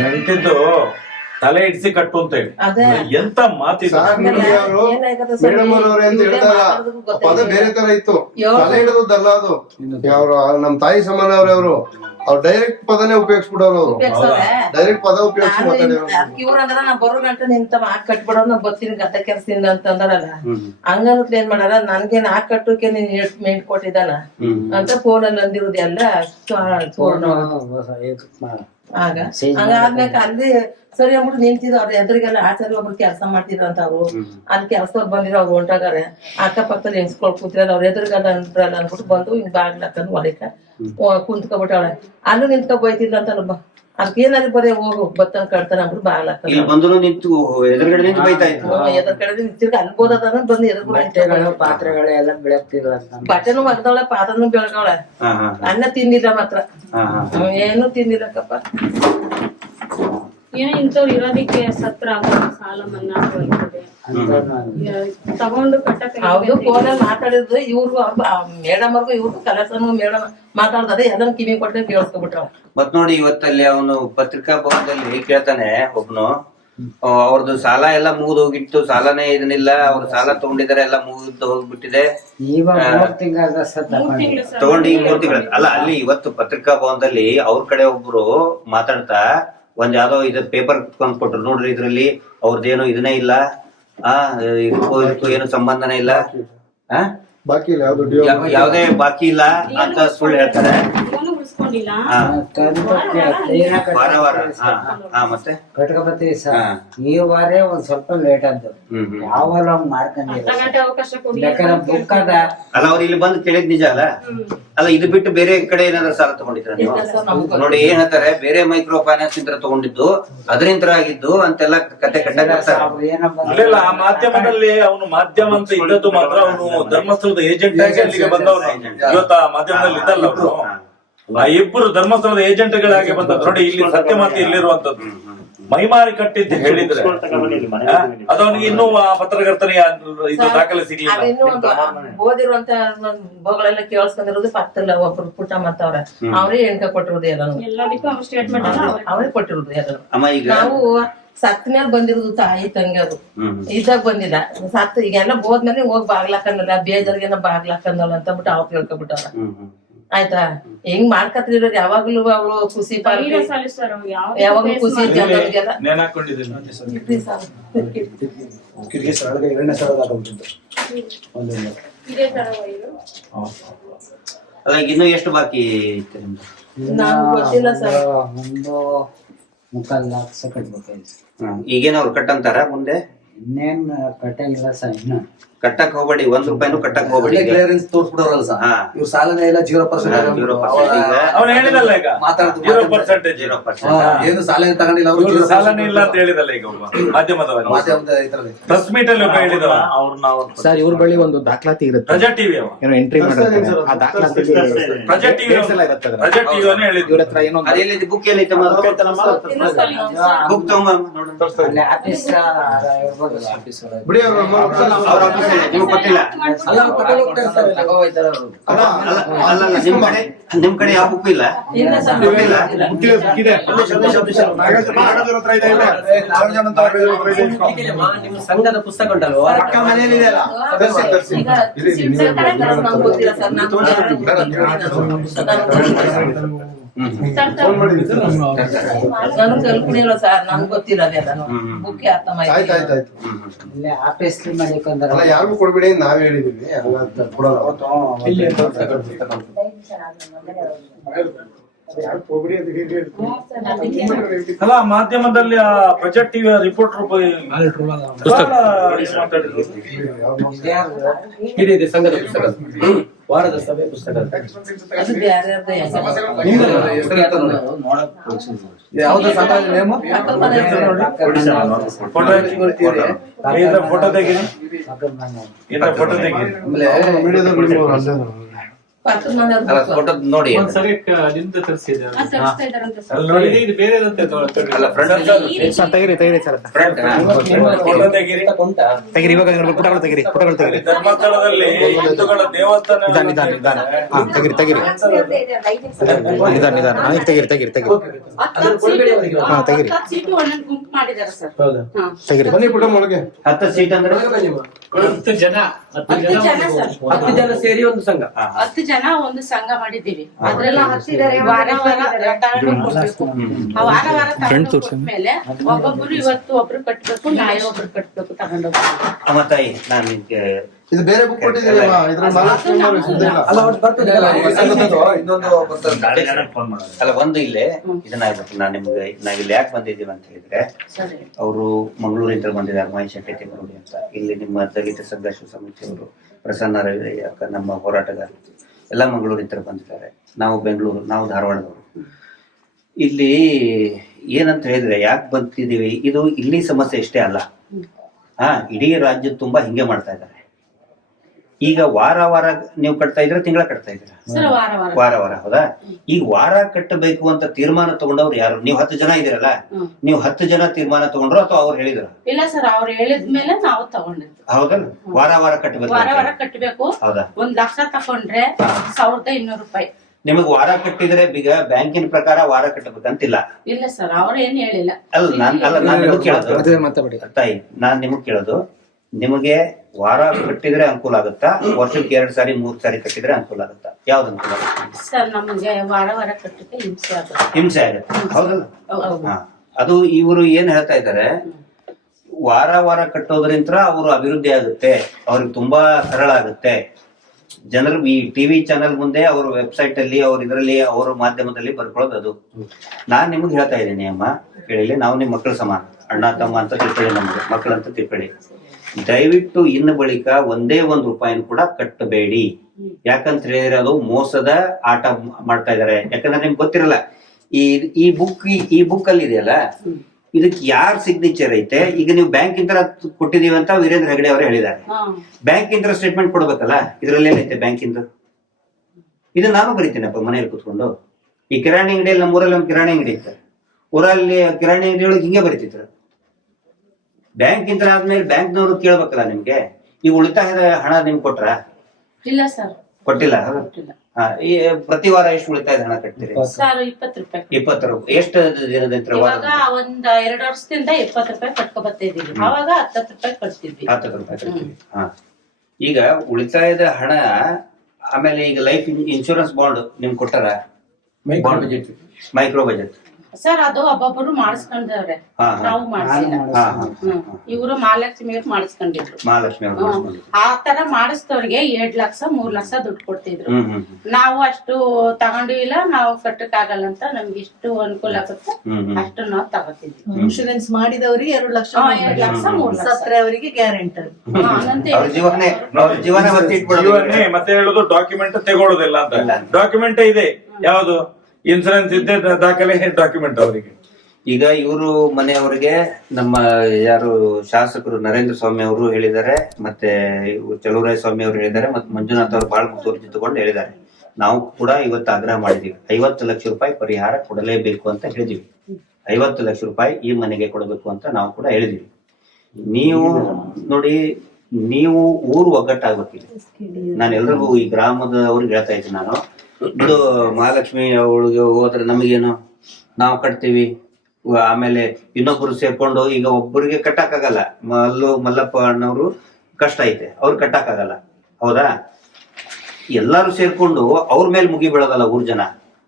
ನಡೀತಿದ್ದು ತಲೆ ಇಡ್ಸಿ ಕಟ್ಟು ಅಂತ ಹೇಳಿ. ಅದೇ. ಎಂತ ಮಾತಿ ಸಾರ್ ನಿಮ್ಗೆ ಅವರು. ಏನಾಗತ್ತೆ ಸರ್, ಮೇಡಮ್ ಅವ್ರವ್ರೆ ಅಂತ ಹೇಳ್ತಾರ ಪದ ಬೇರೆ ತರ ಇತ್ತು. ತಲೆ ಹಿಡಿದಲ್ಲ ಅದು. ಅವ್ರು ನಮ್ ತಾಯಿ ಸಮಾನ ಅವ್ರವ್ರು ಅವರು. ಅವ್ರು ಡೈರೆಕ್ಟ್ ಪದನೇ ಉಪಯೋಗಿಸ್ಬಿಡೋರು ಅವರು. ಡೈರೆಕ್ಟ್ ಪದ ಉಪಯೋಗಿಸಿ ಇವ್ರ ಅಂದ್ರ ನಾ ಬರೋ ಅಂತ ನಿಂತ ಹಾಕ್ ಕಟ್ಬಿಡೋ ನಾ ಬರ್ತೀನಿ ಗದ್ದೆ ಕೆಲ್ಸದಿಂದ ಅಂತ ಅಂದಾರಲ್ಲ ಹಂಗನ್ನುತ್ತ ಏನ್ ಮಾಡಾರ ನನ್ಗೇನ್ ಹಾಕ್ ಕಟ್ಟೋಕೆ ನೀನ್ ಮೇಂಟ್ ಕೊಟ್ಟಿದ್ದಾನ? ಅಂತ ಫೋನಲ್ಲಿ ಅಂದಿರೋದು ಎಲ್ಲ ಪೂರ್ಣ ಆಗ ಹಂಗಾದ್ಮ್ಯಾಕ ಅಲ್ಲಿ ಸರಿ ಅಂದ್ಬಿಟ್ಟು ನಿಂತಿದ್ರು ಅವ್ರ ಎದುರಿಗೆಲ್ಲ ಆಚಾರ್ಯ ಒಬ್ರು ಕೆಲಸ ಮಾಡ್ತಿದ್ರಂತ ಅವ್ರು ಅಲ್ಲಿ ಕೆಲ್ಸದವ್ರು ಬಂದಿರೋ ಅವ್ರು ಹೊಂಟಾಗಾರೆ ಅಕ್ಕಪಕ್ಕದಲ್ಲಿ ಹೆಂಗ್ಸ್ಕೊಳ್ ಕೂತಿರೋದು ಅವ್ರ ಎದುರುಗಲ್ಲ ಅಂದ್ಬಿಟ್ಟು ಬಂದು ಹಿಂಗ್ ಬಾಗ್ಲಕ್ಕಂದು ಹೊಡಿಕ ಕುಂತ್ಕೊಬಿಟ್ಟವಳೆ ಅಲ್ಲೂ ನಿಂತ್ಕೊ ಬೈತಿಲ್ಲ ಅಂತ ಅದಕ್ಕೆ ಏನಾದ್ರು ಬರೀ ಹೋಗು ಬತ್ತನ್ ಕಳ್ತಾನ ಅಂದ್ರೆ ಬಾಗ್ಲಕ್ಕ ಇಲ್ಲಿ ಬಂದು ನಿಂತು ಎದುರುಗಡೆ ನಿಂತು ಬೈತಾ ಇತ್ತು ಎದ್ರ ಕಡೆ ನಿಂತಿರ್ಗ ಅನ್ಬೋದನ್ನ ಬಂದು ಎದುರು ಬಟ್ಟೆಗಳು ಪಾತ್ರೆಗಳು ಎಲ್ಲ ಬೆಳಗ್ತಿಲ್ಲ ಅಂತ ಬಟ್ಟೆನು ಒಗ್ದವಳೆ ಪಾತ್ರನು ಬೆಳಗವಳೆ ಹಾ ಹಾ ಅನ್ನ ತಿಂದಿಲ್ಲ ಮಾತ್ರ. ಏನು ತಿಂದಿಲ್ಲಕ್ಕಪ್ಪ. ಏನೋ ಇಂಥವ್ರು ಇರೋದಿಕ್ಕೆ ಸತ್ರ ಸಾಲ ಮನ್ನಾ ತಗೊಂಡು ಕಟ್ಟಕ್ಕೆ ಫೋನಲ್ಲಿ ಮಾತಾಡಿದ್ರು ಇವ್ರು ಮೇಡಮ್ ಅವ್ರಿಗೂ ಇವ್ರಿಗೂ ಕಲಸನು ಮೇಡಮ್ ಮಾತಾಡ್ತಾರೆ ಎಲ್ಲಾನು ಕಿವಿ ಕೊಟ್ಟೆ ಕೇಳಿಸ್ಕೊಬಿಟ್ರ ಮತ್ ನೋಡಿ ಇವತ್ತಲ್ಲಿ ಅವನು ಪತ್ರಿಕಾ ಭವನದಲ್ಲಿ ಕೇಳ್ತಾನೆ ಒಬ್ನು. ಅವ್ರದ್ದು ಸಾಲ ಎಲ್ಲ ಮುಗಿದು ಹೋಗಿತ್ತು ಸಾಲನೇ ಇದನ್ನಿಲ್ಲ ಅವ್ರ ಸಾಲ ತಗೊಂಡಿದ್ದಾರೆ ಎಲ್ಲ ಮುಗಿದು ಹೋಗ್ಬಿಟ್ಟಿದೆ. ತಗೊಂಡಿ. ಮೂರ್ ತಿಂಗಳು. ಅಲ್ಲ ಅಲ್ಲಿ ಇವತ್ತು ಪತ್ರಿಕಾ ಭವನದಲ್ಲಿ ಅವ್ರ ಕಡೆ ಒಬ್ರು ಮಾತಾಡ್ತಾ ಒಂದ್ ಯಾವ್ದೋ ಇದ ಪೇಪರ್ ಕುತ್ಕೊಂಡ್ ಕೊಟ್ರು. ನೋಡ್ರಿ ಇದ್ರಲ್ಲಿ ಅವ್ರದ್ದೇನು ಇದನ್ನೇ ಇಲ್ಲ. ಆ ಇದಕ್ಕೂ ಇದಕ್ಕೂ ಏನು ಸಂಬಂಧನೇ ಇಲ್ಲ. ಆ? ಬಾಕಿ ಇಲ್ಲ ಯಾವ್ದು ಡ್ಯೂ ಯಾವ- ಯಾವ್ದೇ ಬಾಕಿ ಇಲ್ಲ ಅಂತ ಸುಳ್ಳು ಹೇಳ್ತಾರೆ. ವಾರ ವಾರ. ಹಾ ಹಾ ಮತ್ತೆ? ಕಟ್ಕೊಬತ್ತೀವಿ ಸರ್. ಈ ವಾರ ಒಂದ್ ಸ್ವಲ್ಪ ಲೇಟ್ ಆದ್ದು. ಯಾವ ಯಾವಾಗ ಮಾಡ್ಕೊಂಡಿಲ್ಲ ಅರ್ಧ ಗಂಟೆ ಅವಕಾಶ ಕೊಡಿ ಬೇಕಾದ್ರೆ ಬುಕ್ ಅದ. ಅಲ್ಲ ಅವ್ರು ಇಲ್ಲಿ ಬಂದು ಕೇಳಿದ್ ನಿಜ ಅಲ್ಲ? ಅಲ್ಲ ಇದು ಬಿಟ್ಟು ಬೇರೆ ಕಡೆ ಏನಾದ್ರು ಸಾಲ ತಗೊಂಡಿದ್ರ ನೀವು? ನೋಡಿ ಏನ್ ಹೇಳ್ತಾರೆ? ಬೇರೆ ಮೈಕ್ರೋ ಫೈನಾನ್ಸ್ ಇಂದ ತಗೊಂಡಿದ್ದು ಅದರಿಂದ ಆಗಿದ್ದು ಅಂತೆಲ್ಲ ಕತೆ ಕಟ್ಟಾಗ ಅವ್ರು ಇಲ್ಲ, ಆ ಮಾಧ್ಯಮದಲ್ಲಿ ಅವನು ಮಾಧ್ಯಮ ಅಂತ ಇದ್ದದ್ದು ಮಾತ್ರ ಅವನು ಧರ್ಮಸ್ಥಳದ ಏಜೆಂಟ್ ಆಗಿ ಅಲ್ಲಿಗೆ ಬಂದವನು. ಇವತ್ತು ಆ ಮಾಧ್ಯಮದಲ್ಲಿ ಇದ್ದಲ್ಲ ಅವನು. ಆ ಇಬ್ಬರು ಧರ್ಮಸ್ಥಳದ ಏಜೆಂಟ್ಗಳಾಗಿ ಬಂದ ನೋಡಿ ಇಲ್ಲಿ ಸತ್ಯ ಮಾತಿ ಇಲ್ಲಿರುವಂತದ್ದು ಮೈಮಾರಿ ಕಟ್ಟಿದ್ದು ಹೇಳಿದ್ರೆ. ಅದು ಅವನಿಗೆ ಇನ್ನೂ ಆ ಪತ್ರಕರ್ತನಿಗೆ ಇದು ದಾಖಲೆ ಸಿಗ್ಲಿಲ್ಲ. ಓದಿರುವಂತ ಬೋಗಳೆಲ್ಲ ಕೇಳಿಸ್ಕೊಂಡಿರೋದು ಪಕ್ಕದಲ್ಲ ಒಬ್ರು ಪುಟ್ಟ ಮತ್ತವ್ರ ಅವರೇ. ಎಣ್ಕ ಕೊಟ್ಟಿರೋದು ಎಲ್ಲಾನು. ಎಲ್ಲದಕ್ಕೂ ಅವ್ರ ಸ್ಟೇಟ್ಮೆಂಟ್ ಅವ್ರೇ ಅವರೇ. ಕೊಟ್ಟಿರೋದು ಎಲ್ಲಾನು. ಅಮ್ಮ ಈಗ ನಾವು ಸತ್ ಮೇಲೆ ಬಂದಿರೋದು ತಾಯಿ ತಂಗಿ ಅದು. ಇದಾಗ ಬಂದಿದ ಬಂದಿಲ್ಲ. ಸತ್ ಈಗೆಲ್ಲ ಹೋದ್ಮೇಲೆ ಹೋಗಿ ಬಾಗ್ಲಾಕಂದಲ್ಲ ಬೇಜಾರ್ಗೆನ ಬಾಗ್ಲಾಕಂದಲ್ಲ ಅಂತ ಬಿಟ್ಟು ಅವ್ರು ಕೇಳ್ಕೊಬಿಟ್ಟಾರ ಆಯ್ತಾ? ಹೆಂಗ್ ಮಾಡ್ಕತ್ತಿರೋರು ಯಾವಾಗ್ಲೂ ಅವಳು ಖುಷಿ ಯಾವಾಗ್ಲೂ ಖುಷಿ. ಕಿಟಕಿ ಎರಡನೇ ಈಗ ಇನ್ನೂ ಎಷ್ಟು ಬಾಕಿ ಐತೆ ಗೊತ್ತಿಲ್ಲ ಸರ್. ಒಂದು ಮುಕ್ಕಾಲ್ ಲಕ್ಷ ಕಟ್ಬೇಕಾಯ್ತು ಕಟ್ಟಂತಾರ ಮುಂದೆ? ಇನ್ನೇನ್ ಕಟ್ಟಂಗಿಲ್ಲ ಸರ್ ಇನ್ನು. ಕಟ್ಟಕ್ ಹೋಗ್ಬೇಡಿ ಒಂದ್ ರೂಪಾಯಿನೂ ಕಟ್ಟಕ್ ಹೋಗ್ಬೇಡಿ ಕ್ಲಿಯರೆನ್ಸ್ ತೋರಿಸ್ಬಿಡೋರಲ್ಲ ಸರ್. ಇವ್ರು ಸಾಲನೇ ಇಲ್ಲ ಜೀರೋ ಪರ್ಸೆಂಟ್ ಹಾ, 0% ಈಗ. ಅವನು ಹೇಳಿದಲ್ಲ ಈಗ. ಮಾತಾಡ್ತು, ಜೀರೋ ಪರ್ಸೆಂಟ್. ಏನು ಸಾಲ ತಗೊಂಡಿಲ್ಲ ಅವರು ಇವ್ರು ಸಾಲನೇ ಇಲ್ಲ ಅಂತ ಹೇಳಿದಲ್ಲ ಈಗ ಒಬ್ಬ ಮಾಧ್ಯಮದವನು ಮಾಧ್ಯಮದ ಪ್ರೆಸ್ ಮೀಟ್ ಅಲ್ಲಿ ಒಬ್ಬ ಹೇಳಿದವ. ಸರ್ ಇವ್ರ ಬಳಿ ಒಂದು ದಾಖಲಾತಿ ಇರುತ್ತೆ. ಪ್ರಜಾ ಟಿವಿ ಅವ. ಏನೋ ಎಂಟ್ರಿ ಮಾಡಿರ್ತಾರೆ. ಆ ದಾಖಲಾತಿ ಪ್ರಜಾ ಟಿವಿ. ಪ್ರಜಾ ಟಿವಿ ಅವನೇ ಹೇಳಿದ್ರು ಇವ್ರ ಹತ್ರ ಏನೋ ಅದೆಲ್ಲಿದೆ ಬುಕ್ ಏನೈತೆ ಬುಕ್ ಆಫೀಸ್ ಆಫೀಸ್ ಒಳಗೆ. ಬಿಡಿ ಅವ್ರ ಅವ್ರ ಆಫೀಸಲ್ಲಿ ನೀವು ಕೊಟ್ಟಿಲ್ಲ ಅಲ್ಲ ಅವ್ರು ತಗೊಂಡ್ ಹೋಗ್ತಾ ಇರ್ತಾರೆ, ತಗೋ ಹೋಯ್ತಾರೆ ಅವ್ರು. ಅಲ್ಲ ಅಲ್ಲ ಅಲ್ಲ, ನಿಮ್ ಕಡೆ ನಿಮ್ ಕಡೆ ಯಾವ ಬುಕ್ ಇಲ್ಲ? ನಿಮ್ಮ ಸಂಘದ ಪುಸ್ತಕ ಉಂಟಲ್ವ? ಅಕ್ಕ ಇದೆಯಲ್ಲ? ತರ್ಸಿ. ನಾನು ತಲುಪಲಿಲ್ಲ ಸರ್? ನನ್ಗೆ ಗೊತ್ತಿಲ್ಲ ಅದೆಲ್ಲ ಬುಕ್ ಅರ್ಥ ಮಾಡಿ ಆಯ್ತು ಮಾಹಿತಿ ಆಯ್ತು. ಇಲ್ಲಿ ಆಫೀಸ್ ಮಾಡಿಕೊಂಡ್ರೆ. ಅಲ್ಲ ಯಾರಿಗೂ ಕೊಡ್ಬೇಡಿ ಅಂತ ನಾವ್ ಹೇಳಿದೀವಿ. ಕೊಡಲ್ಲ. ಅಲ್ಲ ಮಾಧ್ಯಮದಲ್ಲಿ ಆ ಪ್ರಜಾ ಟಿವಿ ರಿಪೋರ್ಟರ್ ಮಾತಾಡಿದ್ರು. ಇದೆ ಇದೆ ಸಂಘದ ಪುಸ್ತಕ. ವಾರದ ಸಭೆ ಪುಸ್ತಕ. ಯಾವ್ದು ನೇಮ. ಫೋಟೋ ಇದ್ರ ಫೋಟೋ ತೆಗೀನಿ ಇದ್ರ ಫೋಟೋ ತೆಗೀರಿ? ಆಮೇಲೆ ಪಕ್ಕದ ಮನೆಯವ್ರ್ದು ಅಲ್ಲ book. ನೋಡಿ ಇದು ಬೇರೆ ಅಲ್ಲ ಫ್ರೆಂಡ್ ತೆಗಿರಿ ತೆಗಿರಿ ಸರ್ ಫೋಟೋ ತೆಗೀರಿ. ತೆಗಿರಿ. ಇವಾಗ ಪುಟಗಳು ತೆಗಿರಿ ಪುಟಗಳು ತೆಗಿರಿ. ಧರ್ಮಸ್ಥಳದಲ್ಲಿ ಹಿಂದೂಗಳ ದೇವಸ್ಥಾನ ನಿಧಾನ ನಿಧಾನ ನಿಧಾನ. ಹಾ ತೆಗಿರಿ ತೆಗಿರಿ. ನಿಧಾನ ನಿಧಾನ ಹಾ, ತೆಗಿರಿ ತೆಗಿರಿ ತೆಗಿರಿ. ಅದನ್ನ ಕೊಡ್ಬೇಡಿ ಅವರಿಗೆ. ಹಾ ತೆಗಿರಿ. ಹತ್ತು ಸೀಟು ಒಂದೊಂದು ಗುಂಪು ಮಾಡಿದ್ದಾರೆ ಸರ್. ಹೌದಾ. ಹಾ. ತೆಗಿರಿ. ಬನ್ನಿ ಪುಟ ಮೊಳಗೆ. ಹತ್ತು ಸೀಟ್ ಅಂದ್ರೆ? ಹತ್ತು ಜನ ಸರ್. ಹತ್ತು ಜನ ಸೇರಿ ಒಂದು ಸಂಘ. ಹತ್ತು ಜನ ಒಂದು ಸಂಘ ಮಾಡಿದ್ದೀವಿ. ಅದ್ರೆಲ್ಲ ವಾರ ವಾರ ತಗೊಂಡು ಕೊಡ್ಬೇಕು. ಆ ವಾರ ವಾರ ತಗೊಂಡು ಕೊಟ್ಮೇಲೆ ಒಬ್ಬೊಬ್ರು ಇವತ್ತು ಒಬ್ರು ಕಟ್ಬೇಕು ನಾಳೆ ಒಬ್ರು ಕಟ್ಬೇಕು ತಗೊಂಡೋಗ್ಬೇಕು. ಅಮ್ಮ ತಾಯಿ ನಾನು ನಿಮ್ಗೆ ಇದು ಬೇರೆ ಬುಕ್ ಕೊಟ್ಟಿದ್ದೀರಿ ಅಲ್ಲ ಈ ಇನ್ನೊಂದು ಬರ್ತಾರೆ ಅಲ್ಲ ಒಂದು ಇಲ್ಲೇ ಇದನ್ನ ನಾನು ನಿಮ್ಗೆ ನಾವ್ ಇಲ್ಲಿ ಯಾಕೆ ಬಂದಿದ್ದೀವಿ ಅಂತ ಹೇಳಿದ್ರೆ ಸರಿ. ಅವರು ಮಂಗಳೂರಿಂದ ಬಂದಿದ್ದಾರೆ ಮಹೇಶ್ ಶೆಟ್ಟಿ ತಿಮ್ಮರುಡಿ ಅಂತ. ಇಲ್ಲಿ ನಿಮ್ಮ ದಲಿತ ಸಮಿತಿ ಸಮಿತಿಯವರು ಪ್ರಸನ್ನ ರವಿ ಅಕ್ಕ ನಮ್ಮ ಹೋರಾಟಗಾರರು ಎಲ್ಲ ಮಂಗಳೂರಿಂದ ಬಂದಿದ್ದಾರೆ. ನಾವು ಬೆಂಗಳೂರು ನಾವು ಧಾರವಾಡದವರು. ಇಲ್ಲಿ ಏನಂತ ಹೇಳಿದ್ರೆ ಯಾಕೆ ಬಂದಿದ್ದೀವಿ? ಇದು ಇಲ್ಲಿ ಸಮಸ್ಯೆ ಇಷ್ಟೇ ಅಲ್ಲ. ಹಾ ಇಡೀ ರಾಜ್ಯ ತುಂಬಾ ಹಿಂಗೆ ಮಾಡ್ತಾ ಇದ್ದಾರೆ. ಈಗ ವಾರ ವಾರ ನೀವು ಕಟ್ತಾ ಇದ್ರೆ ತಿಂಗಳ ಕಟ್ತಾ ಇದ್ರ ಸರ್ ವಾರ ವಾರ. ವಾರ ವಾರ ಹೌದಾ? ಈಗ ವಾರ ಕಟ್ಟಬೇಕು ಅಂತ ತೀರ್ಮಾನ ತಗೊಂಡವ್ರು ಯಾರು? ನೀವು ಹತ್ತು ಜನ ಇದಿರಲ್ಲ. ನೀವು ಹತ್ತು ಜನ ತೀರ್ಮಾನ ತಗೊಂಡ್ರು ಅಥವಾ ಅವ್ರು ಹೇಳಿದ್ರು? ಇಲ್ಲ ಸರ್ ಅವ್ರು ಹೇಳಿದ್ಮೇಲೆ ನಾವು ತಗೊಂಡಿದ್ವಿ ಹೌದಲ್ಲ? ವಾರ ವಾರ ಕಟ್ಟಬೇಕು ವಾರ ವಾರ ಕಟ್ಟಬೇಕು. ಹೌದಾ? ಒಂದ್ ಲಕ್ಷ ತಗೊಂಡ್ರೆ ಸಾವಿರದ ಇನ್ನೂರು ರೂಪಾಯಿ. ನಿಮಗೆ ವಾರ ಕಟ್ಟಿದ್ರೆ ಈಗ ಬ್ಯಾಂಕಿನ ಪ್ರಕಾರ ವಾರ ಕಟ್ಟಬೇಕಂತಿಲ್ಲ. ಇಲ್ಲ ಸರ್ ಅವ್ರ ಏನ್ ಹೇಳಿಲ್ಲ. ಅಲ್ಲ ನಾನು ಅಲ್ಲ ನಾನು ನಿಮಗ್ ಕೇಳೋದು. ಮಾತಾಡಿ. ತಾಯಿ ನಾನ್ ನಿಮಗ್ ಕೇಳೋದು. ನಿಮಗೆ ವಾರ ಕಟ್ಟಿದ್ರೆ ಅನುಕೂಲ ಆಗುತ್ತಾ? ವರ್ಷಕ್ಕೆ ಎರಡು ಸಾರಿ ಮೂರ್ ಸಾರಿ ಕಟ್ಟಿದ್ರೆ ಅನುಕೂಲ ಆಗುತ್ತಾ? ಯಾವ್ದು ಅನುಕೂಲ ಸರ್ ನಮಗೆ ವಾರ ವಾರ ಹಿಂಸೆ ಆಗುತ್ತೆ. ಹಿಂಸೆ ಆಗುತ್ತೆ. ಹೌದಲ್ಲ. ಹಾ. ಅದು ಇವರು ಏನ್ ಹೇಳ್ತಾ ಇದ್ದಾರೆ? ವಾರ ವಾರ ಕಟ್ಟೋದ್ರಿಂತ ಅವರು ಅಭಿವೃದ್ಧಿ ಆಗುತ್ತೆ. ಅವ್ರಿಗೆ ತುಂಬಾ ಸರಳ ಆಗುತ್ತೆ. ಜನರು ಈ ಟಿವಿ ಚಾನೆಲ್ ಮುಂದೆ ಅವ್ರ ವೆಬ್ಸೈಟ್ ಅಲ್ಲಿ ಅವ್ರ ಇದರಲ್ಲಿ ಅವ್ರ ಮಾಧ್ಯಮದಲ್ಲಿ ಬರ್ಕೊಳ್ಳೋದು ಅದು. ನಾನ್ ನಿಮ್ಗೆ ಹೇಳ್ತಾ ಇದ್ದೀನಿ ಅಮ್ಮ ಕೇಳಿಲಿ ನಾವು ನಿಮ್ ಮಕ್ಕಳ ಸಮಾನ. ಅಣ್ಣ ತಮ್ಮ ಅಂತ ತಿಳ್ಕೊಳ್ಳಿ ನಮ್ಗೆ. ಮಕ್ಕಳಂತ ತಿಳ್ಕೊಳ್ಳಿ. ದಯವಿಟ್ಟು ಇನ್ನು ಬಳಿಕ ಒಂದೇ ಒಂದ್ ರೂಪಾಯಿನ ಕೂಡ ಕಟ್ಟಬೇಡಿ. ಯಾಕಂತ ಹೇಳಿದ್ರೆ ಅದು ಮೋಸದ ಆಟ ಮಾಡ್ತಾ ಇದಾರೆ. ಯಾಕಂದ್ರೆ ನಿಮ್ಗೆ ಗೊತ್ತಿರಲ್ಲ ಈ ಈ ಬುಕ್ ಈ ಬುಕ್ ಅಲ್ಲಿ ಇದೆಯಲ್ಲ ಇದಕ್ಕೆ ಯಾರ ಸಿಗ್ನೇಚರ್ ಐತೆ? ಈಗ ನೀವು ಬ್ಯಾಂಕ್ ಇಂದ ಕೊಟ್ಟಿದೀವಿ ಅಂತ ವೀರೇಂದ್ರ ಹೆಗಡೆ ಅವರು ಹೇಳಿದ್ದಾರೆ. ಬ್ಯಾಂಕ್ ಇಂದ ಸ್ಟೇಟ್ಮೆಂಟ್ ಕೊಡ್ಬೇಕಲ್ಲ ಇದ್ರಲ್ಲಿ ಏನೈತೆ ಬ್ಯಾಂಕ್ ಇಂದ? ಇದು ನಾನು ಬರೀತೀನಪ್ಪ ಮನೇಲಿ ಕುತ್ಕೊಂಡು. ಈ ಕಿರಾಣಿ ಅಂಗಡಿಯಲ್ಲಿ ನಮ್ಮೂರಲ್ಲಿ ಒಂದು ಕಿರಾಣಿ ಅಂಗಡಿ ಇತ್ತು. ಊರಲ್ಲಿ ಕಿರಾಣಿ ಅಂಗಡಿ ಹಿಂಗೆ ಬರೀತಿದ್ರು. ಬ್ಯಾಂಕ್ ಇಂತ ಆದ್ಮೇಲೆ ಬ್ಯಾಂಕ್ನವರು ಕೇಳ್ಬೇಕಲ್ಲ ನಿಮ್ಗೆ? ಈ ಉಳಿತಾಯದ ಹಣ ನಿಮ್ಗೆ ಕೊಟ್ರ? ಇಲ್ಲ ಸರ್. ಕೊಟ್ಟಿಲ್ಲ? ಹಾ, ಈ ಪ್ರತಿ ವಾರ ಎಷ್ಟು ಉಳಿತಾಯದ ಹಣ ಕಟ್ತೀರಿ? ಸರ್ ಇಪ್ಪತ್ತು ರೂಪಾಯಿ ಇಪ್ಪತ್ತು ರೂಪಾಯಿ ಎಷ್ಟು ದಿನದ ನಂತರ ವಾರ ಇವಾಗ ಒಂದ್ ಎರಡ್ ವರ್ಷದಿಂದ ಇಪ್ಪತ್ತು ರೂಪಾಯಿ ಕಟ್ಕೊ ಬರ್ತಾ ಇದೀವಿ ಅವಾಗ ಹತ್ತತ್ತು ರೂಪಾಯಿ ಕಟ್ತಿದ್ವಿ ಹತ್ತು ರೂಪಾಯಿ ಹಾ. ಈಗ ಉಳಿತಾಯದ ಹಣ ಆಮೇಲೆ ಈಗ ಲೈಫ್ ಇನ್ಶೂರೆನ್ಸ್ ಬಾಂಡ್ ನಿಮ್ಗೆ ಕೊಟ್ಟಾರ? Micro budget micro budget sir ಅದು ಒಬ್ಬೊಬ್ರು ಹಾ ನಾವು ಮಾಡಿಸಿಲ್ಲ. ಇವರು ಮಹಾಲಕ್ಷ್ಮಿ ಅವ್ರು ಮಾಡಿಸ್ಕೊಂಡಿದ್ರು. ಮಹಾಲಕ್ಷ್ಮಿ ಆ ತರ ಮಾಡಿಸ್ತವ್ರಿಗೆ ಎರಡ್ ಲಕ್ಷ ಮೂರ್ ಲಕ್ಷ ದುಡ್ಡು ಕೊಡ್ತಿದ್ರು. ನಾವು ಅಷ್ಟು ತಗೊಂಡಿಲ್ಲ ನಾವು ಕಟ್ಟಕ್ ಆಗಲ್ಲ ಅಂತ ನಮ್ಗೆ ಇಷ್ಟು ಅನುಕೂಲ ಆಗುತ್ತೆ. ಅಷ್ಟು ನಾವು ತಗೋತಿದ್ವಿ. ಇನ್ಶೂರೆನ್ಸ್ ಮಾಡಿದವರಿಗೆ ಎರಡು ಲಕ್ಷ ಎರಡ್ ಲಕ್ಷ ಮೂರ್ ಲಕ್ಷ. ಸತ್ರೆ ಅವರಿಗೆ ಗ್ಯಾರಂಟರ್ ಜೀವನೇ ಮತ್ತೆ ಹೇಳುದು ಡಾಕ್ಯುಮೆಂಟ್ ತಗೊಳ್ಳೋದಿಲ್ಲ ಅಂತ. ಡಾಕ್ಯುಮೆಂಟ್ ಇದೆ. ಯಾವುದು? ಇನ್ಸೂರೆನ್ಸ್ ಇದ್ದೇ ದಾಖಲೆ ಡಾಕ್ಯುಮೆಂಟ್ ಅವರಿಗೆ. ಈಗ ಇವರು ಮನೆಯವರಿಗೆ ನಮ್ಮ ಯಾರು ಶಾಸಕರು ನರೇಂದ್ರ ಸ್ವಾಮಿ ಅವರು ಹೇಳಿದ್ದಾರೆ, ಮತ್ತೆ ಚಲುವರಾಯ ಸ್ವಾಮಿ ಅವರು ಹೇಳಿದ್ದಾರೆ, ಮತ್ತೆ ಮಂಜುನಾಥ್ ಅವರು ಬಹಳ ಮುತುವರ್ಜಿ ತಗೊಂಡು ಹೇಳಿದ್ದಾರೆ. ನಾವು ಕೂಡ ಇವತ್ತು ಆಗ್ರಹ ಮಾಡಿದೀವಿ. ಐವತ್ತು ಲಕ್ಷ ರೂಪಾಯಿ ಪರಿಹಾರ ಕೊಡಲೇಬೇಕು ಅಂತ ಹೇಳಿದೀವಿ. ಐವತ್ತು ಲಕ್ಷ ರೂಪಾಯಿ ಈ ಮನೆಗೆ ಕೊಡಬೇಕು ಅಂತ ನಾವು ಕೂಡ ಹೇಳಿದೀವಿ. ನೀವು ನೋಡಿ, ನೀವು ಊರು ಒಗ್ಗಟ್ಟಾಗ್ಬೇಕಿಲ್ಲ ನಾನು ಎಲ್ರಿಗೂ ಈ ಗ್ರಾಮದವ್ರಿಗೆ ಹೇಳ್ತಾ ಇದ್ದೀನಿ ನಾನು. ಇದು ಮಹಾಲಕ್ಷ್ಮಿ ಅವಳಿಗೆ ಹೋದ್ರೆ ನಮಗೇನು ನಾವು ಕಟ್ತೀವಿ. ಆಮೇಲೆ ಇನ್ನೊಬ್ರು ಸೇರ್ಕೊಂಡು ಈಗ ಒಬ್ಬರಿಗೆ ಕಟ್ಟಕ್ಕಾಗಲ್ಲ ಮಲ್ಲು ಮಲ್ಲಪ್ಪ ಅಣ್ಣವರು ಕಷ್ಟ ಐತೆ. ಅವ್ರು ಕಟ್ಟಕ್ಕಾಗಲ್ಲ ಹೌದಾ? ಎಲ್ಲಾರು ಸೇರ್ಕೊಂಡು ಅವ್ರ ಮೇಲೆ ಮುಗಿ ಬೀಳೋದಲ್ಲ ಊರ್ ಜನ.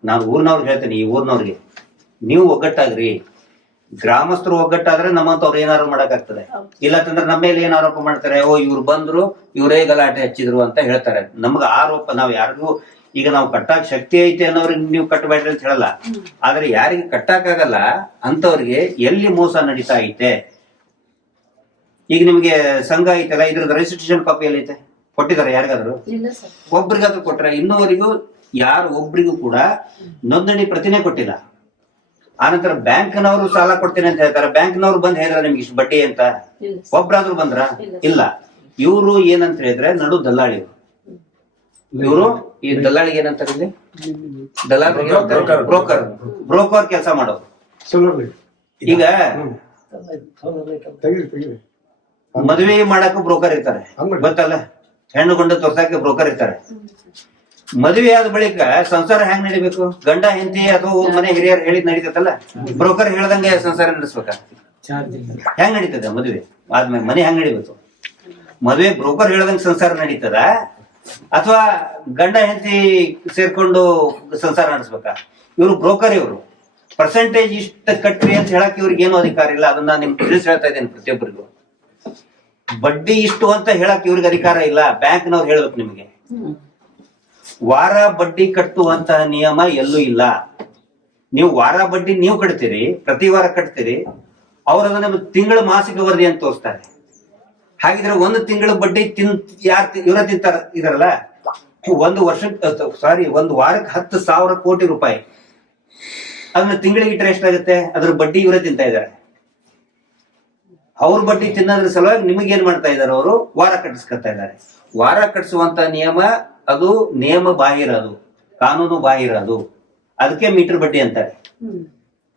ನಾನು ಊರ್ನವ್ರಿಗೆ ಹೇಳ್ತೀನಿ ಈ ಊರ್ನವ್ರಿಗೆ. ನೀವು ಒಗ್ಗಟ್ಟಾಗ್ರಿ. ಗ್ರಾಮಸ್ಥರು ಒಗ್ಗಟ್ಟಾದ್ರೆ ನಮ್ಮಂತವ್ರು ಏನಾರು ಮಾಡಕ್ಕಾಗ್ತದೆ. ಇಲ್ಲಂತಂದ್ರೆ ನಮ್ಮ ಮೇಲೆ ಏನ್ ಆರೋಪ ಮಾಡ್ತಾರೆ ಓ ಇವ್ರು ಬಂದ್ರು ಇವರೇ ಗಲಾಟೆ ಹಚ್ಚಿದ್ರು ಅಂತ ಹೇಳ್ತಾರೆ. ನಮ್ಗ ಆರೋಪ ನಾವ್ ಯಾರಿಗೂ ಈಗ ನಾವು ಕಟ್ಟಾಕ್ ಶಕ್ತಿ ಐತೆ ಅನ್ನೋರಿಗೆ ನೀವು ಕಟ್ಟಬೇಡ್ರಿ ಅಂತ ಹೇಳಲ್ಲ. ಆದ್ರೆ ಯಾರಿಗೆ ಕಟ್ಟಾಕಾಗಲ್ಲ ಅಂತವ್ರಿಗೆ ಎಲ್ಲಿ ಮೋಸ ನಡೀತಾ ಐತೆ? ಈಗ ನಿಮ್ಗೆ ಸಂಘ ಐತಲ್ಲ ಇದ್ರದ್ದು ರಿಜಿಸ್ಟ್ರೇಷನ್ ಕಾಪಿ ಎಲ್ಲಿ ಐತೆ? ಕೊಟ್ಟಿದ್ದಾರೆ ಯಾರಿಗಾದ್ರು? ಒಬ್ರಿಗಾದ್ರು ಕೊಟ್ರೆ ಇನ್ನೂವರೆಗೂ ಯಾರು ಒಬ್ರಿಗೂ ಕೂಡ ನೋಂದಣಿ ಪ್ರತಿನೇ ಕೊಟ್ಟಿಲ್ಲ. ಆನಂತರ ಬ್ಯಾಂಕ್ನವರು ಸಾಲ ಕೊಡ್ತೇನೆ ಅಂತ ಹೇಳ್ತಾರೆ. ಬ್ಯಾಂಕ್ನವ್ರು ಬಂದ್ ಹೇಳಿದ್ರ ನಿಮ್ಗೆ ಇಷ್ಟು ಬಡ್ಡಿ ಅಂತ? ಒಬ್ರಾದ್ರೂ ಬಂದ್ರ? ಇಲ್ಲ. ಇಲ್ಲ. ಇವರು ಏನಂತ ಹೇಳಿದ್ರೆ ನಡು ದಲ್ಲಾಳಿ ಇವರು ಈ ದಲ್ಲಾಳಿಗೆ ಏನಂತಾರೆ ಇಲ್ಲಿ? ದಲ್ಲಾಳಿ ಬ್ರೋಕರ್. ಬ್ರೋಕರ್. ಕೆಲಸ ಮಾಡೋದು ಈಗ ಮದುವೆ ಮಾಡಕ್ ಬ್ರೋಕರ್ ಇರ್ತಾರೆ. ಗೊತ್ತಲ್ಲ? ಹೆಣ್ಣು ಗಂಡು ತೋರ್ಸಕ್ಕೆ ಬ್ರೋಕರ್ ಇರ್ತಾರೆ. ಮದುವೆ ಆದ ಬಳಿಕ ಸಂಸಾರ ಹೆಂಗ್ ನಡಿಬೇಕು? ಗಂಡ ಹೆಂಡತಿ ಅಥವಾ ಮನೆ ಹಿರಿಯರು ಹೇಳಿದ್ ನಡೀತೈತಲ್ಲ? ಬ್ರೋಕರ್ ಹೇಳ್ದಂಗೆ ಸಂಸಾರ ನಡೆಸ್ಬೇಕ? ಹೆಂಗ್ ನಡೀತದ ಮದುವೆ? ಆದ್ಮೇಲೆ ಮನೆ ಹೆಂಗ್ ನಡಿಬೇಕು? ಮದುವೆ ಬ್ರೋಕರ್ ಹೇಳ್ದಂಗೆ ಸಂಸಾರ ನಡೀತದ? ಅಥವಾ ಗಂಡ ಹೆಂಡತಿ ಸೇರ್ಕೊಂಡು ಸಂಸಾರ ನಡೆಸ್ಬೇಕಾ? ಇವರು ಬ್ರೋಕರ್ ಇವರು. ಪರ್ಸೆಂಟೇಜ್ ಇಷ್ಟ ಕಟ್ರಿ ಅಂತ ಹೇಳಕ್ ಇವ್ರಿಗೆ ಏನು ಅಧಿಕಾರ ಇಲ್ಲ. ಅದನ್ನ ನಿಮ್ ತಿಳಿಸ್ ಹೇಳ್ತಾ ಇದ್ದೇನೆ ಪ್ರತಿಯೊಬ್ಬರಿಗೂ. ಬಡ್ಡಿ ಇಷ್ಟು ಅಂತ ಹೇಳಕ್ ಇವ್ರಿಗೆ ಅಧಿಕಾರ ಇಲ್ಲ. ಬ್ಯಾಂಕ್ನವ್ರು ಹೇಳ್ಬೇಕು ನಿಮಗೆ. ವಾರ ಬಡ್ಡಿ ಕಟ್ಟುವಂತಹ ನಿಯಮ ಎಲ್ಲೂ ಇಲ್ಲ. ನೀವು ವಾರ ಬಡ್ಡಿ ನೀವು ಕಟ್ತೀರಿ ಪ್ರತಿ ವಾರ ಕಟ್ತೀರಿ ಅವ್ರ ಅದನ್ನ ತಿಂಗಳ ಮಾಸಿಕ ವರದಿ ಅಂತ ತೋರಿಸ್ತಾರೆ. ಹಾಗಿದ್ರೆ ಒಂದು ತಿಂಗಳ ಬಡ್ಡಿ ತಿನ್ ಯಾರು ಇವರ ತಿಂತಾರ ಇದಾರಲ್ಲ? ಒಂದು ವರ್ಷ ಸಾರಿ ಒಂದು ವಾರಕ್ಕೆ ಹತ್ತು ಸಾವಿರ ಕೋಟಿ ರೂಪಾಯಿ. ಅದನ್ನ ತಿಂಗಳಿಗೆ ಇಟ್ಟರೆ ಎಷ್ಟಾಗುತ್ತೆ? ಅದ್ರ ಬಡ್ಡಿ ಇವರೇ ತಿಂತಾ ಇದ್ದಾರೆ ಅವ್ರ ಬಡ್ಡಿ ತಿನ್ನೋದ್ರ ಸಲುವಾಗಿ ನಿಮಗೆ ಏನ್ ಮಾಡ್ತಾ ಇದ್ದಾರೆ ಅವರು? ವಾರ ಕಟ್ಟಿಸ್ಕೊತಾ ಇದ್ದಾರೆ ವಾರ ಕಟ್ಟಿಸುವಂತ ನಿಯಮ ಅದು ನಿಯಮ ಬಾಹಿರ ಅದು ಕಾನೂನು ಬಾಹಿರ ಅದು ಅದಕ್ಕೆ ಮೀಟರ್ ಬಡ್ಡಿ ಅಂತಾರೆ.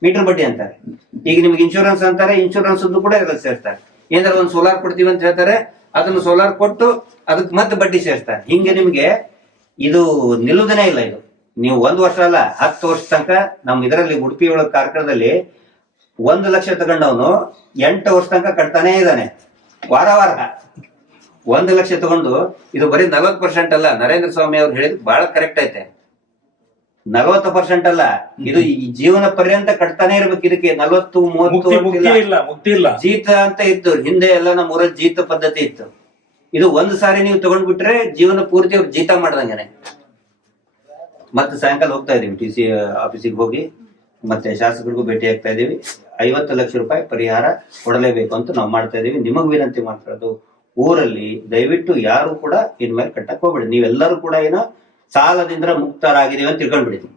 ಮೀಟರ್ ಬಡ್ಡಿ ಅಂತಾರೆ. ಈಗ ನಿಮ್ಗೆ ಇನ್ಶೂರೆನ್ಸ್ ಅಂತಾರೆ ಇನ್ಶೂರೆನ್ಸ್ ಕೂಡ ಇದ್ರಲ್ಲಿ ಸೇರ್ತಾರೆ. ಏನಾರ ಒಂದು ಸೋಲಾರ್ ಕೊಡ್ತೀವಿ ಅಂತ ಹೇಳ್ತಾರೆ, ಅದನ್ನ ಸೋಲಾರ್ ಕೊಟ್ಟು ಅದಕ್ಕೆ ಮತ್ತೆ ಬಡ್ಡಿ ಸೇರ್ತಾರೆ ಹಿಂಗೆ ನಿಮ್ಗೆ ಇದು ನಿಲ್ಲುವುದನೇ ಇಲ್ಲ ಇದು. ನೀವು ಒಂದು ವರ್ಷ ಅಲ್ಲ, ಹತ್ತು ವರ್ಷ ತನಕ ನಮ್ಮ ಇದರಲ್ಲಿ ಉಡುಪಿ ಒಳಗ ಕಾರ್ಕಳದಲ್ಲಿ ಒಂದು ಲಕ್ಷ ತಗೊಂಡವನು ಎಂಟು ವರ್ಷ ತನಕ ಕಟ್ತಾನೇ ಇದ್ದಾನೆ. ವಾರ ವಾರ. ಒಂದು ಲಕ್ಷ ತಗೊಂಡು, ಇದು ಬರೀ ನಲ್ವತ್ತು ಪರ್ಸೆಂಟ್ ಅಲ್ಲ, ನರೇಂದ್ರ ಸ್ವಾಮಿ ಅವ್ರು ಹೇಳಿದ್ ಬಹಳ ಕರೆಕ್ಟ್ ಐತೆ. ನಲವತ್ತು ಪರ್ಸೆಂಟ್ ಅಲ್ಲ. ಇದು ಈ ಜೀವನ ಪರ್ಯಂತ ಕಟ್ತಾನೆ ಇರ್ಬೇಕು. ಇದಕ್ಕೆ ನಲವತ್ತು ಮೂವತ್ತು ಮುಕ್ತಿ ಮುಕ್ತಿ ಅಂತಿಲ್ಲ. ಇಲ್ಲ ಮುಕ್ತಿ ಇಲ್ಲ. ಜೀತ ಅಂತ ಇತ್ತು. ಹಿಂದೆ ಎಲ್ಲ ನಮ್ಮ ಊರಲ್ಲಿ ಜೀತ ಪದ್ಧತಿ ಇತ್ತು. ಇದು ಒಂದ್ ಸಾರಿ ನೀವು ತಗೊಂಡ್ಬಿಟ್ರೆ ಜೀವನ ಪೂರ್ತಿ ಅವ್ರು ಜೀತ ಮಾಡ್ದಂಗೆನೆ. ಮತ್ತೆ ಸಾಯಂಕಾಲ ಹೋಗ್ತಾ ಇದೀವಿ ಟಿ ಸಿ ಆಫೀಸಿಗೆ ಹೋಗಿ ಮತ್ತೆ ಶಾಸಕರಿಗೂ ಭೇಟಿ ಆಗ್ತಾ ಇದೀವಿ ಐವತ್ತು ಲಕ್ಷ ರೂಪಾಯಿ ಪರಿಹಾರ ಕೊಡಲೇಬೇಕು ಅಂತ ನಾವು ಮಾಡ್ತಾ ಇದೀವಿ ನಿಮಗ್ ವಿನಂತಿ ಮಾಡ್ಕೊಳ್ಳೋದು ಊರಲ್ಲಿ ದಯವಿಟ್ಟು ಯಾರು ಕೂಡ ಇನ್ಮೇಲೆ ಕಟ್ಟಕ್ ಹೋಗ್ಬೇಡಿ. ನೀವೆಲ್ಲರೂ ಕೂಡ ಏನೋ ಸಾಲದಿಂದ ಮುಕ್ತರಾಗಿದ್ದೀವಿ ಅಂತ ತಿಳ್ಕೊಂಡ್ಬಿಡ್ತೀವಿ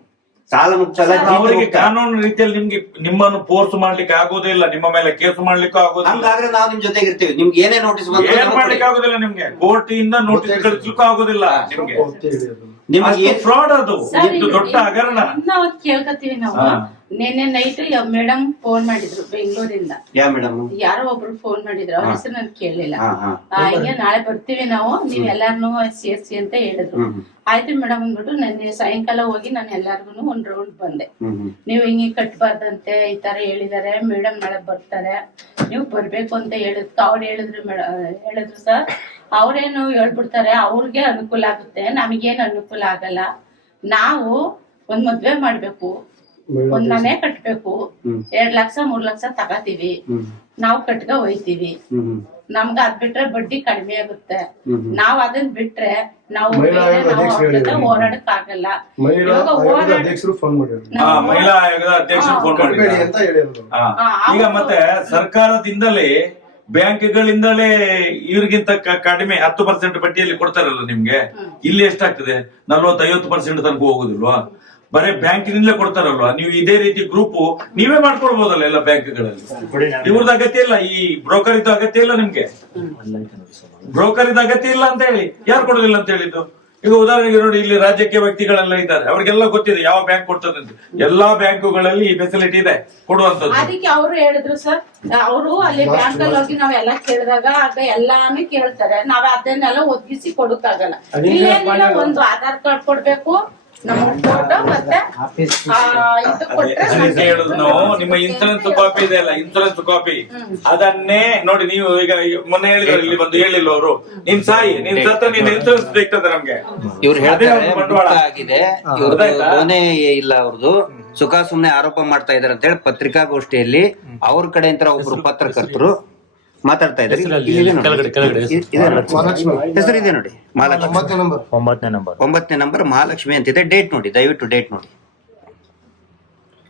ಸಾಲ ಮುಕ್ತ ಅವರಿಗೆ ಕಾನೂನು ರೀತಿಯಲ್ಲಿ ನಿಮ್ಗೆ ನಿಮ್ಮನ್ನು ಫೋರ್ಸ್ ಮಾಡ್ಲಿಕ್ಕೆ ಆಗೋದಿಲ್ಲ ನಿಮ್ಮ ಮೇಲೆ ಕೇಸ್ ಮಾಡ್ಲಿಕ್ಕೂ ಆಗೋದಿಲ್ಲ. ಹಂಗಾದ್ರೆ ನಾವು ನಿಮ್ ಜೊತೆಗೆ ಇರ್ತೀವಿ ನಿಮ್ಗೆ ಏನೇ ನೋಟಿಸ್ ಬಂದ್ರು ಏನ್ ಮಾಡ್ಲಿಕ್ಕೆ ಆಗೋದಿಲ್ಲ ನಿಮ್ಗೆ? ಕೋರ್ಟ್ ಇಂದ ನೋಟಿಸ್ ಕಳಿಸ್ಲಿಕ್ಕೂ ಆಗೋದಿಲ್ಲ ನಿಮ್ಗೆ. ನಿಮಗೆ ಫ್ರಾಡ್ ಅದು. ದೊಡ್ಡ ಹಗರಣ. ಕೇಳ್ಕತ್ತೀವಿ ನಾವು. ಹಾ. ನಿನ್ನೆ ನೈಟ್ ಮೇಡಮ್ ಫೋನ್ ಮಾಡಿದ್ರು ಬೆಂಗಳೂರಿಂದ. ಯಾ ಮೇಡಮ್ ಯಾರೋ ಒಬ್ರು ಫೋನ್ ಮಾಡಿದ್ರು. ಅವ್ರ ಹೆಸರು ನನ್ ಕೇಳಲಿಲ್ಲ. ಹಿಂಗೆ ನಾಳೆ ಬರ್ತೀವಿ ನಾವು. ನೀವ್ ಎಲ್ಲಾರ್ನು ಸೇರ್ಸಿ ಅಂತ ಹೇಳಿದ್ರು. ಆಯ್ತು ಮೇಡಮ್ ಅಂದ್ಬಿಟ್ಟು ನನ್ನ ಸಾಯಂಕಾಲ ಹೋಗಿ ನಾನು ಎಲ್ಲಾರ್ಗು ಒಂದ್ ರೌಂಡ್ ಬಂದೆ. ನೀವು ಹಿಂಗೆ ಕಟ್ಬಾರ್ದಂತೆ ಈ ತರ ಹೇಳಿದಾರೆ. ಮೇಡಮ್ ನಾಳೆ ಬರ್ತಾರೆ. ನೀವು ಬರ್ಬೇಕು ಅಂತ ಹೇಳಿದ್ ಅವ್ರು ಹೇಳಿದ್ರು ಮೇಡಮ್ ಹೇಳಿದ್ರು ಸರ್ ಅವ್ರೇನು ಹೇಳ್ಬಿಡ್ತಾರೆ ಅವ್ರಿಗೆ ಅನುಕೂಲ ಆಗುತ್ತೆ. ನಮಗೇನು ಅನುಕೂಲ ಆಗಲ್ಲ. ನಾವು ಒಂದ್ ಮದ್ವೆ ಮಾಡ್ಬೇಕು. ಒಂದ್ ಮನೆ ಕಟ್ಬೇಕು. ಎರಡ್ ಲಕ್ಷ ಮೂರ್ ಲಕ್ಷ ತಗತೀವಿ. ನಾವ್ ಕಟ್ಕ ಹೋಯ್ತಿವಿ. ನಮ್ಗ ಅದ್ ಬಿಟ್ರೆ ಬಡ್ಡಿ ಕಡಿಮೆ ಆಗುತ್ತೆ. ನಾವ್ ಅದನ್ ಬಿಟ್ರೆ ನಾವು. ಹೋರಾಡಕ್ ಆಗಲ್ಲ ಮಹಿಳಾ ಆಯೋಗದ ಅಧ್ಯಕ್ಷರು ಫೋನ್ ಮಾಡಿದ್ರು. ಈಗ ಮತ್ತೆ ಸರ್ಕಾರದಿಂದಲೇ ಬ್ಯಾಂಕ್ಗಳಿಂದಲೇ ಇವ್ರಿಗಿಂತ ಕಡಿಮೆ ಹತ್ತು ಪರ್ಸೆಂಟ್ ಬಡ್ಡಿಯಲ್ಲಿ ಕೊಡ್ತಾರಲ್ಲ ನಿಮ್ಗೆ? ಇಲ್ಲಿ ಎಷ್ಟಾಗ್ತದೆ? ನಲ್ವತ್ತೈವತ್ತು ಪರ್ಸೆಂಟ್ ತನಕ ಹೋಗುದಿಲ್ವಾ? ಬರೇ ಬ್ಯಾಂಕಿನಿಂದಲೇ ಕೊಡ್ತಾರಲ್ವಾ? ನೀವು ಇದೇ ರೀತಿ ಗ್ರೂಪ್ ನೀವೇ ಮಾಡ್ಕೊಳ್ಬಹುದಲ್ಲ ಎಲ್ಲ ಬ್ಯಾಂಕ್ಗಳಲ್ಲಿ ಇವ್ರದ್ದು ಅಗತ್ಯ ಇಲ್ಲ ಈ ಬ್ರೋಕರ್ ಇದ್ದು ಅಗತ್ಯ ಇಲ್ಲ ನಿಮ್ಗೆ? ಬ್ರೋಕರ್ ಇದ್ದ ಅಗತ್ಯ ಇಲ್ಲ ಅಂತ ಹೇಳಿ. ಯಾರು ಕೊಡೋದಿಲ್ಲ ಅಂತ ಹೇಳಿದ್ದು? ಈಗ ಉದಾಹರಣೆಗೆ ನೋಡಿ ಇಲ್ಲಿ ರಾಜ್ಯಕ್ಕೆ ವ್ಯಕ್ತಿಗಳೆಲ್ಲ ಇದ್ದಾರೆ. ಅವ್ರಿಗೆಲ್ಲ ಗೊತ್ತಿದೆ ಯಾವ ಬ್ಯಾಂಕ್ ಕೊಡ್ತದೆ ಅಂತ. ಎಲ್ಲಾ ಬ್ಯಾಂಕುಗಳಲ್ಲಿ ಈ ಫೆಸಿಲಿಟಿ ಇದೆ ಕೊಡುವಂತದ್ದು ಅದಕ್ಕೆ ಅವರು ಹೇಳಿದ್ರು ಸರ್. ಅವರು ಅಲ್ಲಿ ಬ್ಯಾಂಕ್ ಅಲ್ಲಿ ಹೋಗಿ ನಾವೆಲ್ಲ ಕೇಳಿದಾಗ ಆಗ ಎಲ್ಲಾನು ಕೇಳ್ತಾರೆ. ನಾವ್ ಅದನ್ನೆಲ್ಲ ಒದಗಿಸಿ ಕೊಡಕ್ಕಾಗಲ್ಲ. ಇಲ್ಲೇನಿಲ್ಲ ಒಂದು ಆಧಾರ್ ಕಾರ್ಡ್ ಕೊಡ್ಬೇಕು. ನಮ್ಮ ಫೋಟೋ ಮತ್ತೆ ಆ, ಇದು ಕೊಟ್ರೆ ಅದಕ್ಕೆ ಹೇಳುದು ನಾವು. ನಿಮ್ಮ ಇನ್ಸೂರೆನ್ಸ್ ಕಾಪಿ ಇದೆ ಅಲ್ಲ ಇನ್ಸೂರೆನ್ಸ್ ಕಾಪಿ ಅದನ್ನೇ ನೋಡಿ ನೀವು ಈಗ ಮೊನ್ನೆ ಹೇಳಿದ್ರು ಇಲ್ಲಿ ಬಂದು ಹೇಳಿಲ್ಲ ಅವರು. ನಿಮ್ ಸಾಯಿ ನಿಮ್ ಸತ್ತ ನಿನ್ ಇನ್ಸೂರೆನ್ಸ್ ಸಿಗ್ತದೆ ನಮ್ಗೆ. ಇವ್ರು ಅದೇ ಹೇಳ್ತಾರೆ ಒಂದು ಬಂಡವಾಳ. ಮುಕ್ತ ಆಗಿದೆ. ಇವ್ರದ್ದು ಇಲ್ಲ ಅವ್ರದ್ದು ಸುಖ ಸುಮ್ನೆ ಆರೋಪ ಮಾಡ್ತಾ ಇದಾರೆ ಅಂತ ಹೇಳಿ ಪತ್ರಿಕಾಗೋಷ್ಠಿಯಲ್ಲಿ ಅವ್ರ ಕಡೆ ಒಬ್ರು ಪತ್ರಕರ್ತರು ಮಾತಾಡ್ತಾ ಇದ್ದಾರೆ. ಇದೆ ನೋಡಿ. ಇದೆ ನೋಡಿ. ಮಹಾಲಕ್ಷ್ಮಿ ಹೆಸರು ಇದೆ ನೋಡಿ. ಮಹಾಲಕ್ಷ್ಮಿ ಒಂಬತ್ತನೇ ನಂಬರ್. ಒಂಬತ್ತನೇ ನಂಬರ್. ಒಂಬತ್ತನೇ ಮಹಾಲಕ್ಷ್ಮಿ ಅಂತಿದೆ. ಡೇಟ್ ನೋಡಿ ದಯವಿಟ್ಟು ಡೇಟ್ ನೋಡಿ.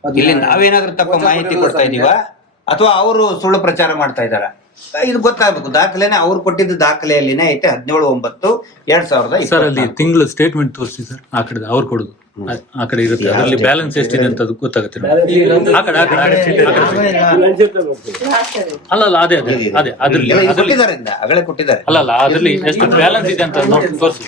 ಇಲ್ಲಿ ನಾವೇನಾದ್ರೂ ತಪ್ಪ ಮಾಹಿತಿ ಕೊಡ್ತಾ ಇದೀವ ಅಥವಾ ಅವರು ಸುಳ್ಳು ಪ್ರಚಾರ ಮಾಡ್ತಾ ಇದಾರ ಇದು ಗೊತ್ತಾಗಬೇಕು. ದಾಖಲೆನೆ ಅವ್ರು ಕೊಟ್ಟಿದ್ದ ದಾಖಲೆಯಲ್ಲಿನೇ ಐತೆ. ಹದಿನೇಳು ಒಂಬತ್ತು ಎರಡ್ ಸಾವಿರದ ಸರ್ ಅಲ್ಲಿ ಇಪ್ಪತ್ನಾಲ್ಕು. ತಿಂಗಳು ಸ್ಟೇಟ್ಮೆಂಟ್ ತೋರಿಸಿ ಸರ್. ಆ ಕಡೆ ಅವ್ರು ಕೊಡುದು. ಆ- ಆ ಕಡೆ ಇರುತ್ತೆ. ಅದರಲ್ಲಿ ಬ್ಯಾಲೆನ್ಸ್ ಎಷ್ಟಿದೆ ಅಂತ ಅದು ಗೊತ್ತಾಗುತ್ತೆ ನಮ್ಗೆ. ಆ ಕಡೆ ಆ ಕಡೆ ಆ ಕಡೆ ಆ ಕಡೆ. ಅಲ್ಲ ಅಲ್ಲ ಅದೇ ಅದೇ ಅದೇ ಅದ್ರಲ್ಲಿ ಇಲ್ಲ, ಇದು ಅದ್ರಲ್ಲಿ ಕೊಟ್ಟಿದ್ದಾರೆ ಇಂದ, ಅಗಳೇ ಕೊಟ್ಟಿದ್ದಾರೆ. ಅಲ್ಲ ಅಲ್ಲ ಅದ್ರಲ್ಲಿ ಎಷ್ಟು ಬ್ಯಾಲೆನ್ಸ್ ಇದೆ ಅಂತ ನೋಡಿ ತೋರಿಸಿ.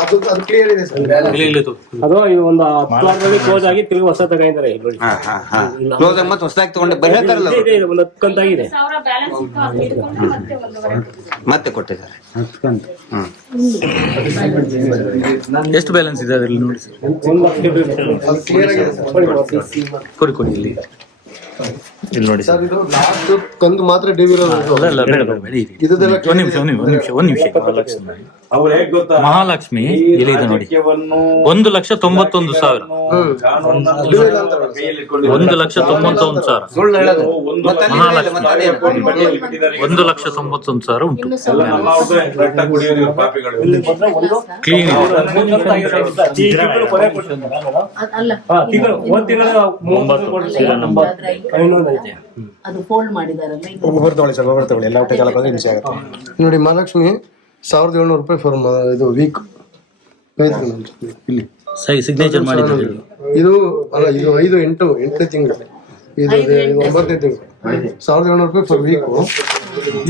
ಅದು ಅದು ಕ್ಲಿಯರ್ ಇದೆ ಸರ್ ಇಲ್ಲಿ ಇಲ್ಲಿ ತೋರಿಸಿ ಅದು ಇದು ಒಂದು ಹತ್ತು ಕ್ಲೋಸ್ ಆಗಿ ತಿರುಗಿ ಹೊಸ ತಗೊಂಡಿದ್ದಾರೆ ನೋಡಿ ಹಾ ಹಾ ಹಾ. ಕ್ಲೋಸ್ ಮತ್ತೆ ಹೊಸದಾಗಿ ತಗೊಂಡೆ ಬರೀ ಹೇಳ್ತಾರಲ್ಲ ಇದೆ, ಅವ್ರು. ಇದೆ, ಇದೆ, ಒಂದು ಹತ್ತು ಸಾವಿರ ಬ್ಯಾಲೆನ್ಸ್ ಇತ್ತು ಅದ್ ಹಿಡ್ಕೊಂಡು ಮತ್ತೆ ಒಂದೂವರೆ ಕೊಟ್ಟಿದ್ದಾರೆ. ಮತ್ತೆ ಕೊಟ್ಟಿದ್ದಾರೆ. ಹ್ಮ್. ಎಷ್ಟು ಬ್ಯಾಲೆನ್ಸ್ ಇದೆ ಅದ್ರಲ್ಲಿ ನೋಡಿ ಸರ್? ಒಂದು ಆಗಿದೆ ಸರ್ ಕೊಡಿ ಕೊಡಿ ಇಲ್ಲಿ. ಇಲ್ಲಿ ನೋಡಿ ಸರ್. ಇದು ಲಾಸ್ಟ್ ಕಂದು ಮಾತ್ರ ಬೇಡ ಬೇಡ ಬೇಡ ಇರಿ. ಒಂದ್ ನಿಮಿಷ ಒಂದ್ ನಿಮಿಷ ಒಂದ್ ನಿಮಿಷ ಒಂದ್ ನಿಮಿಷ. ಅವ್ರು ಹೇಗ್ ಗೊತ್ತಾ? ಮಹಾಲಕ್ಷ್ಮಿ ಇಲ್ಲಿ ಇದೆ ನೋಡಿ. ರಾಜಕೀಯವನ್ನು ಒಂದು ಲಕ್ಷ ತೊಂಬತ್ತೊಂದು ಸಾವಿರ. ಕಾನೂನನ್ನು ಕೈಯಲ್ಲಿ ಇಟ್ಕೊಂಡಿದ್ದಾರೆ. ಒಂದು ಲಕ್ಷ ತೊಂಬತ್ತೊಂದು ಸಾವಿರ. ಸುಳ್ಳು ಹೇಳೋದು. ಒಂದು ಮತ್ತೆ ಅಲ್ಲಿ ಮಹಾಲಕ್ಷ್ಮಿ. ಮತ್ತೆ ಅದೇನು? ಕೋಟಿ ಬಡ್ಡಿಯಲ್ಲಿ ಬಿಟ್ಟಿದ್ದಾರೆ. ಒಂದು ಲಕ್ಷ ತೊಂಬತ್ತೊಂದು ಸಾವಿರ ಉಂಟು. ಎಲ್ಲ ನಮ್ಮ ಅವ್ರದ್ದೇ ರಕ್ತ ಕುಡಿಯೋರು ಇವ್ರು ಪಾಪಿಗಳು. ಕ್ಲೀನ್ ತಿಂಗಳು ಅಲ್ಲ. ಒಂದ್ ಕೊಟ್ಟಿದ್ದಾರೆ. ಐತೆ ಅದು ಫೋಲ್ಡ್ ಮಾಡಿದಾರಲ್ಲ ಇದು ಒಬ್ಬರು ತಗೊಳ್ಳಿ ಸರ್ ಒಬ್ಬರು ತಗೊಳ್ಳಿ. ಎಲ್ಲ ಹಿಂಸೆ ಆಗುತ್ತೆ. ನೋಡಿ ಮಹಾಲಕ್ಷ್ಮಿ ಸಾವಿರದ ಏಳ್ನೂರು ರೂಪಾಯಿ ಫಾರ್ ಇದು ವೀಕ್ ಇಲ್ಲಿ. ಸರಿ ಸಿಗ್ನೇಚರ್ ಮಾಡಿದ್ದಾರೆ. ಇದು ಅಲ್ಲ ಇದು ಐದು ಎಂಟು ಎಂಟನೇ ತಿಂಗಳು. ಇದು ಇದು ಒಂಬತ್ತನೇ ತಿಂಗಳು. ಸಾವಿರದ ಏಳ್ನೂರು ರೂಪಾಯಿ ಫಾರ್ ವೀಕು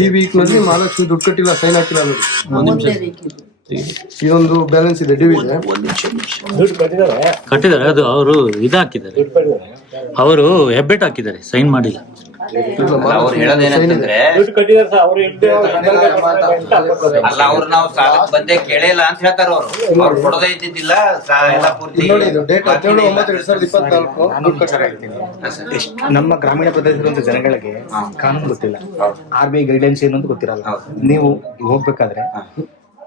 ಈ ವೀಕ್ನಲ್ಲಿ ಮಹಾಲಕ್ಷ್ಮಿ ದುಡ್ಡು ಕಟ್ಟಿಲ್ಲ ಸೈನ್ ಹಾಕಿಲ್ಲ ನೋಡಿ. ಇದೊಂದು ಬ್ಯಾಲೆನ್ಸ್ ಇದೆ. ಡಿವಿ ಇದೆ ಕಟ್ಟಿದ್ದಾರೆ. ಅದು ಅವರು ಇದಾಕಿದ್ದಾರೆ. ಅವರು ಹೆಬ್ಬೆಟ್ ಹಾಕಿದ್ದಾರೆ ಸೈನ್ ಮಾಡಿಲ್ಲ. ಅವ್ರು ಹೇಳೋದೇನಂತಂದ್ರೆ ಅಲ್ಲ ಅವ್ರು ನಾವು ಸಾಲಕ್ಕೆ ಬಂದೆ ಕೇಳಿಲ್ಲ ಅಂತ ಹೇಳ್ತಾರ ಅವ್ರು. ಅವ್ರು ಕೊಡದೇ ಇದ್ದಿದ್ದಿಲ್ಲ ಎಲ್ಲ ಪೂರ್ತಿ ನಮ್ಮ ಗ್ರಾಮೀಣ ಪ್ರದೇಶದ ಜನಗಳಿಗೆ ಕಾನೂನು ಗೊತ್ತಿಲ್ಲ. ಆರ್ ಬಿ ಐ ಗೈಡ್ಲೈನ್ಸ್ ಏನು ಅಂತ ಗೊತ್ತಿರಲ್ಲ. ನೀವು ಹೋಗ್ಬೇಕಾದ್ರೆ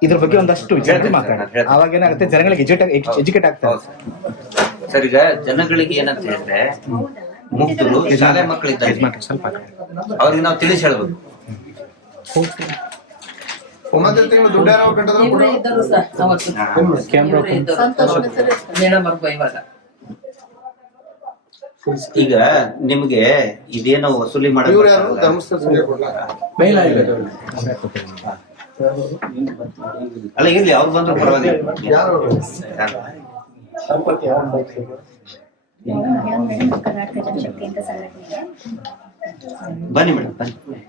ಇದ್ರ ಬಗ್ಗೆ ಒಂದಷ್ಟು ವಿಚಾರ ಮಾತಾಡ. ಅವಾಗ ಏನಾಗುತ್ತೆ ಜನಗಳಿಗೆ ಎಜುಕೇಟ್ ಎಜುಕೇಟ್ ಆಗ್ತಾರೆ ಸರ್ ಈಗ ಜನಗಳಿಗೆ ಏನಂತ ಹೇಳಿದ್ರೆ ಮುಕ್ತರು ಶಾಲೆ ಮಕ್ಕಳಿದ್ದಾರೆ. ಸ್ವಲ್ಪ ಅವ್ರಿಗೆ ನಾವು ತಿಳಿಸಿ ಹೇಳ್ಬೋದು. ಒಂಬತ್ತನೇ ತಿಂಗಳು ದುಡ್ಡು ಯಾರೋ ಕಟ್ಟಿದ್ರು ಇವ್ರೇ ಇದ್ದರು ಸರ್ ಅವತ್ತು. ಇವ್ರೇ ಇದ್ದರು. ಮೇಡಮ್ ಅವ್ರು ಇವಾಗ. ಈಗ ನಿಮ್ಗೆ ಇದೇನೋ ವಸೂಲಿ ಇವ್ರು ಯಾರು? ಧರ್ಮಸ್ಥಳ ಸಂಜೆ ಕೊಡ್ಲ? ಅಲ್ಲ ಇರ್ಲಿ ಅವ್ರು ಬಂದ್ರು ಪರವಾಗಿಲ್ಲ. ಯಾರು ಅವ್ರು? ಕರ್ನಾಟಕ ಜನಶಕ್ತಿ ಅಂತ ಬನ್ನಿ ಮೇಡಮ್ ಬನ್ನಿ.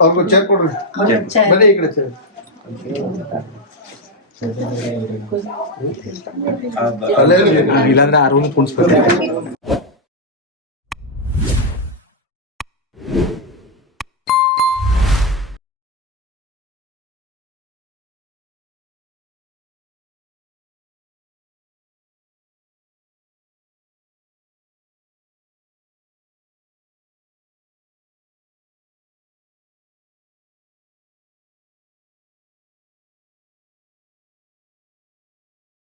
ಅವ್ರಿಗೆ ಚೇರ್ ಕೊಡ್ರಿ. ಬನ್ನಿ ಈ ಕಡೆ ಚೇರ್ ಅಲ್ಲೇ ಇಲ್ಲಾಂದ್ರೆ ಆ ರೂಮ್ ಕುಣಿಸ್ಬೇಕು